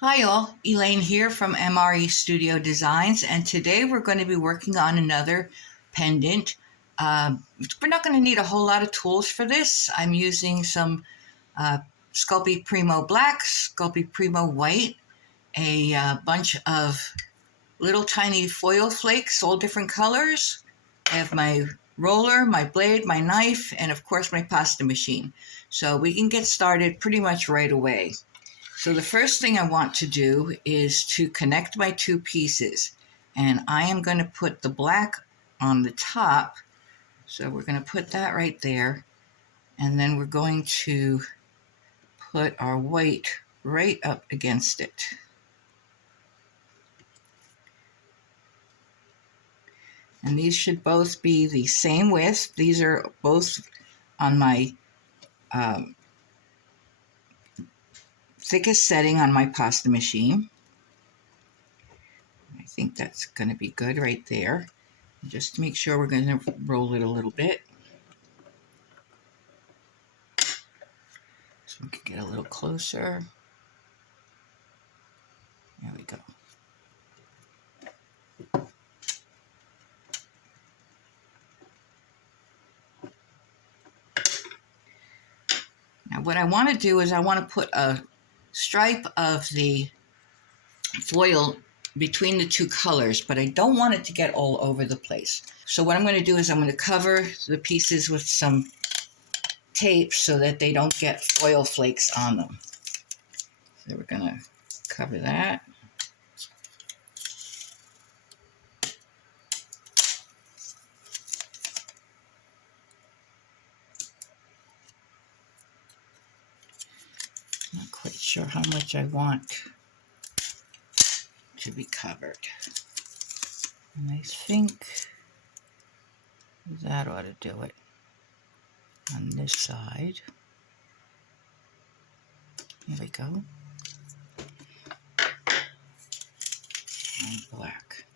Hi all, Elaine here from MRE Studio Designs, and today we're going to be working on another pendant. We're not going to need a whole lot of tools for this. I'm using some Sculpey Primo Black, Sculpey Primo White, a bunch of little tiny foil flakes, all different colors. I have my roller, my blade, my knife, and of course my pasta machine. So we can get started pretty much right away. So the first thing I want to do is to connect my two pieces, and I am going to put the black on the top. So we're going to put that right there, and then we're going to put our white right up against it. And these should both be the same width. These are both on my thickest setting on my pasta machine. I think that's going to be good right there. Just to make sure, we're going to roll it a little bit so we can get a little closer. There we go. Now what I want to do is I want to put a stripe of the foil between the two colors, but I don't want it to get all over the place. So what I'm going to do is I'm going to cover the pieces with some tape so that they don't get foil flakes on them. So we're going to cover that. Not quite sure how much I want to be covered. And I think that ought to do it on this side. Here we go. And black.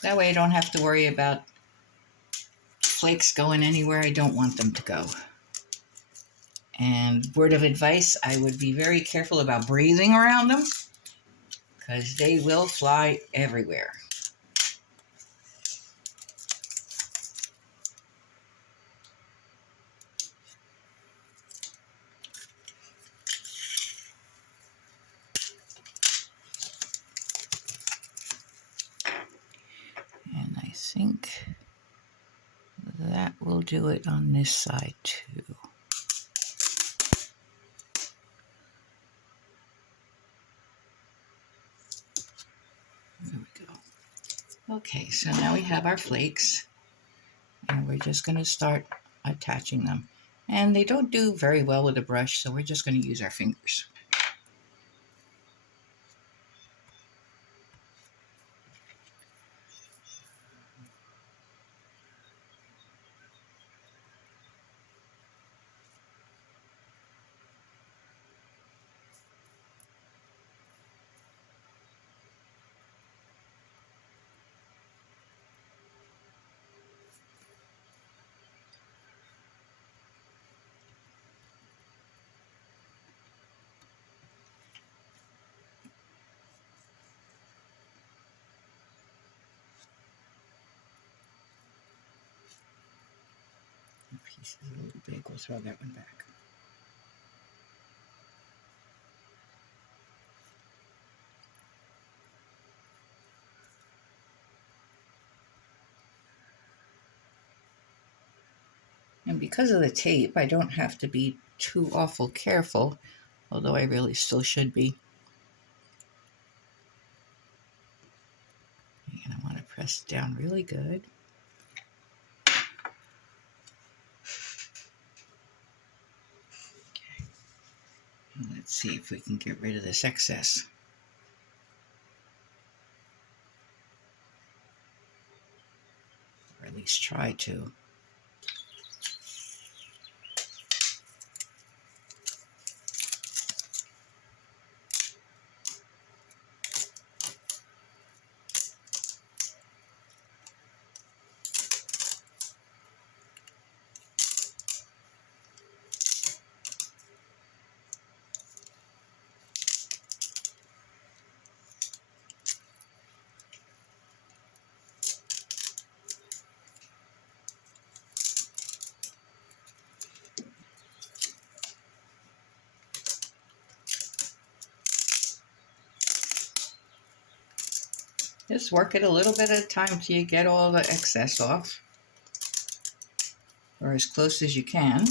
That way I don't have to worry about flakes going anywhere I don't want them to go. And word of advice, I would be very careful about breathing around them because they will fly everywhere. And I think that will do it on this side too. There we go. Okay, so now we have our flakes, and we're just going to start attaching them. And they don't do very well with a brush, so we're just going to use our fingers. The piece is a little big, we'll throw that one back. And because of the tape, I don't have to be too awful careful, although I really still should be. And I want to press it down really good. Okay. And let's see if we can get rid of this excess. Or at least try to. Just work it a little bit at a time till you get all the excess off, or as close as you can.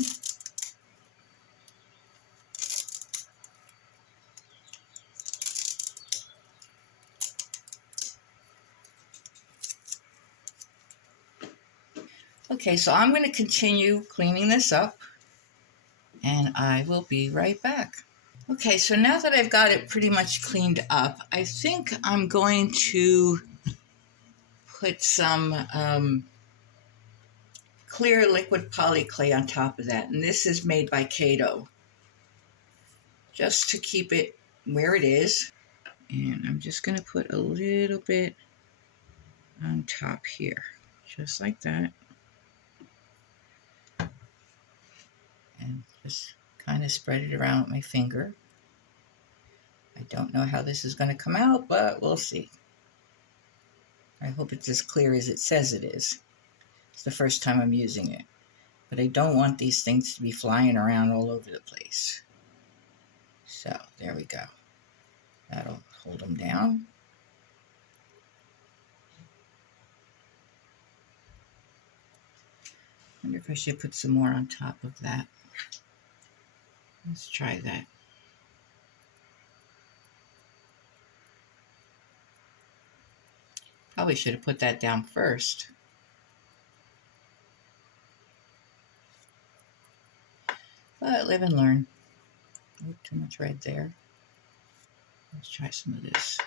Okay, so I'm going to continue cleaning this up, and I will be right back. Okay, so now that I've got it pretty much cleaned up, I think I'm going to put some clear liquid poly clay on top of that. And this is made by Kato, just to keep it where it is. And I'm just going to put a little bit on top here, just like that. And just kind of spread it around with my finger. I don't know how this is going to come out, but we'll see. I hope it's as clear as it says it is. It's the first time I'm using it. But I don't want these things to be flying around all over the place. So, there we go. That'll hold them down. I wonder if I should put some more on top of that. Let's try that. Probably should have put that down first. But live and learn. Oh, too much red there. Let's try some of this.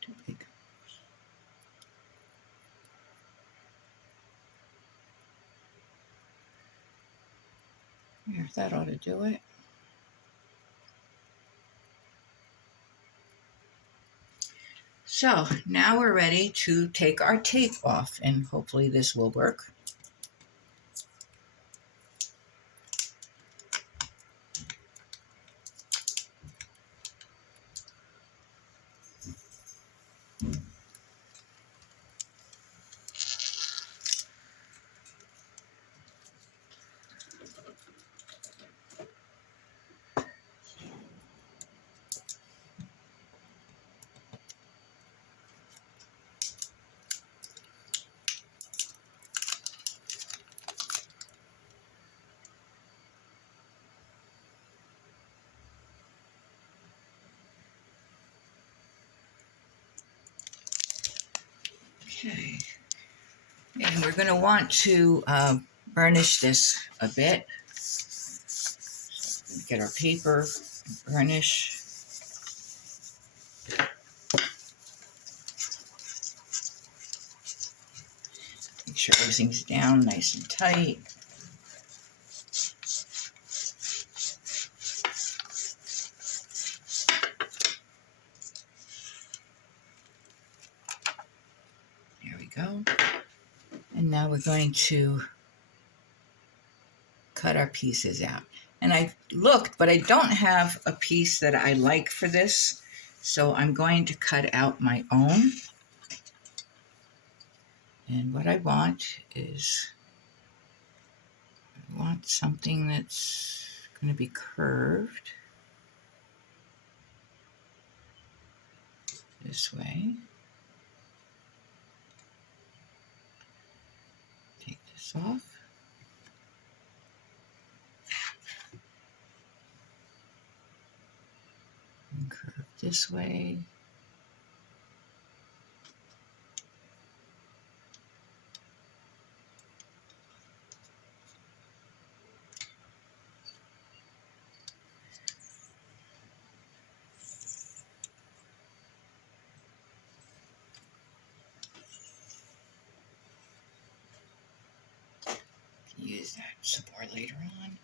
Too big. Here, that ought to do it. So now we're ready to take our tape off, and hopefully this will work. Okay, and we're going to want to burnish this a bit. So get our paper, burnish. Make sure everything's down nice and tight. There we go. And now we're going to cut our pieces out. And I looked, but I don't have a piece that I like for this, so I'm going to cut out my own. And what I want is, I want something that's going to be curved this way. Take this off. And curve this way. Use that support later on.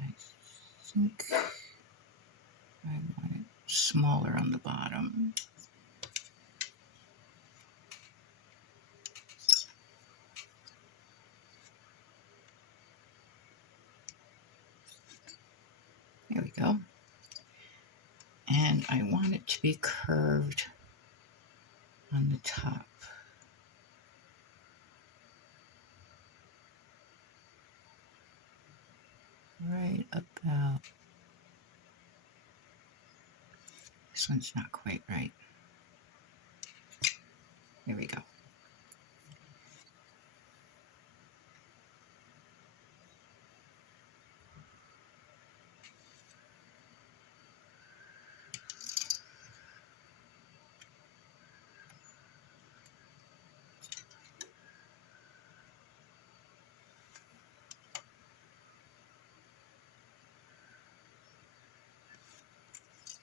I think I want it smaller on the bottom. There we go. And I want it to be curved on the top. Right about, this one's not quite right. There we go.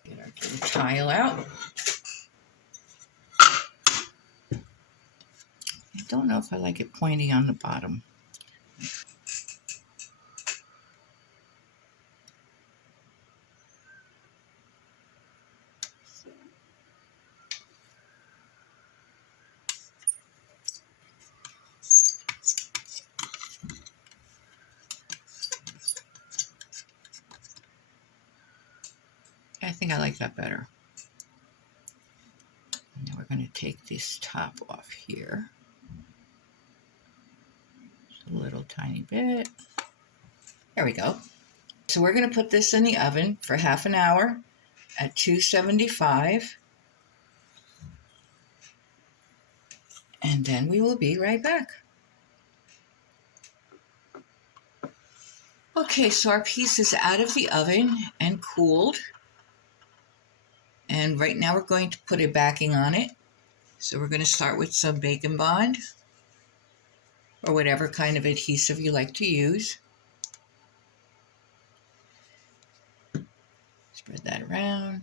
Get our little tile out. I don't know if I like it pointy on the bottom. I think I like that better. And now we're going to take this top off here. Just a little tiny bit. There we go. So we're going to put this in the oven for half an hour at 275. And then we will be right back. Okay, so our piece is out of the oven and cooled. And right now we're going to put a backing on it. So we're going to start with some Bacon Bond or whatever kind of adhesive you like to use. Spread that around.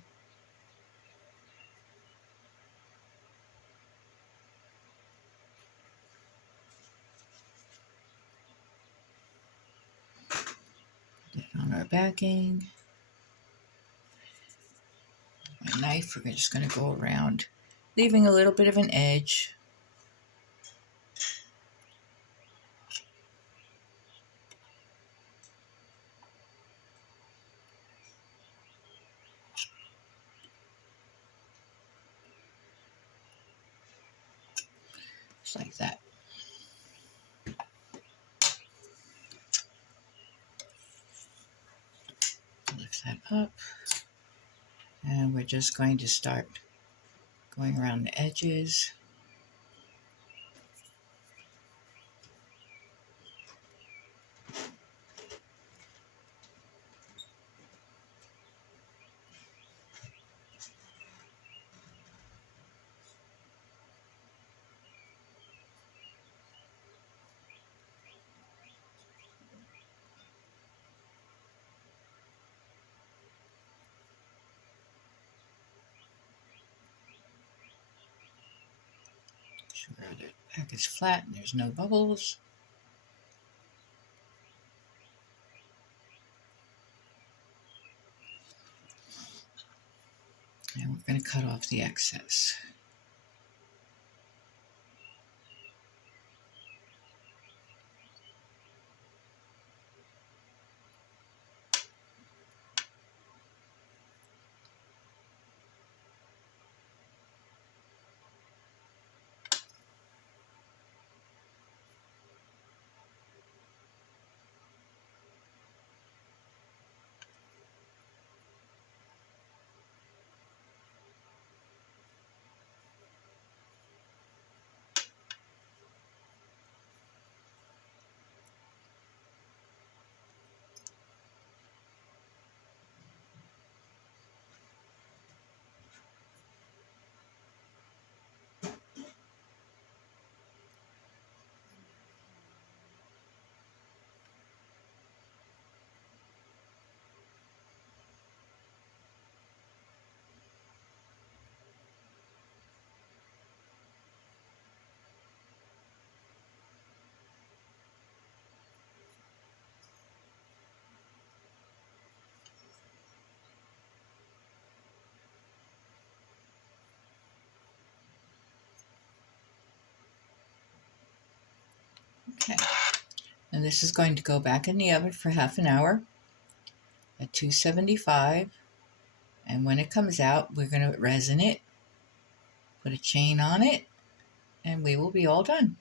Put that on our backing. My knife, we're just going to go around, leaving a little bit of an edge. Just like that. Lift that up. And we're just going to start going around the edges. Sure the back is flat and there's no bubbles. And we're going to cut off the excess. Okay, and this is going to go back in the oven for half an hour at 275. And when it comes out, we're going to resin it, put a chain on it, and we will be all done.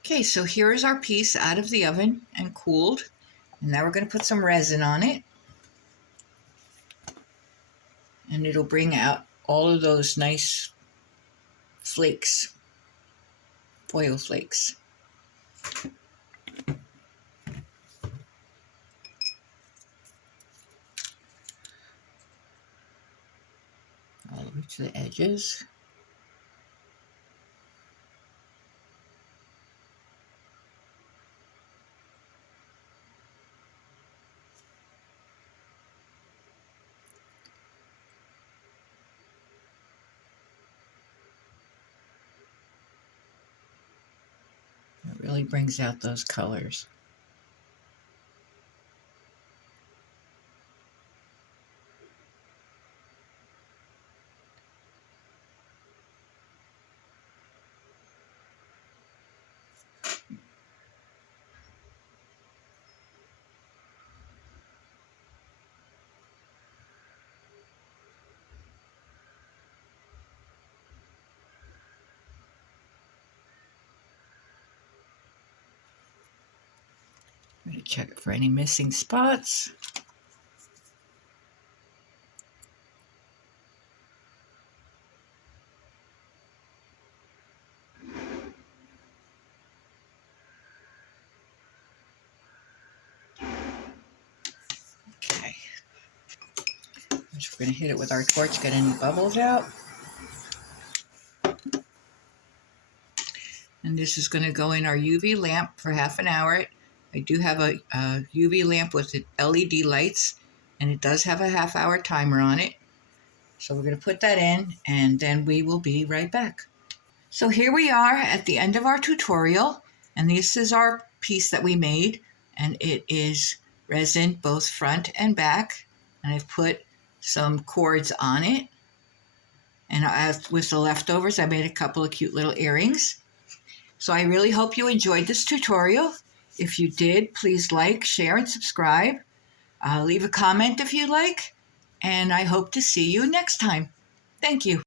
Okay, so here is our piece out of the oven and cooled. And now we're going to put some resin on it. And it'll bring out all of those nice flakes, foil flakes. All the way to the edges. It really brings out those colors. I'm going to check for any missing spots. Okay. We're going to hit it with our torch, get any bubbles out. And this is going to go in our UV lamp for half an hour. I do have a UV lamp with LED lights, and it does have a half-hour timer on it. So we're going to put that in, and then we will be right back. So here we are at the end of our tutorial, and this is our piece that we made, and it is resin both front and back, and I've put some cords on it, and with the leftovers I made a couple of cute little earrings. So I really hope you enjoyed this tutorial. If you did, please like, share, and subscribe. Leave a comment if you like, and I hope to see you next time. Thank you.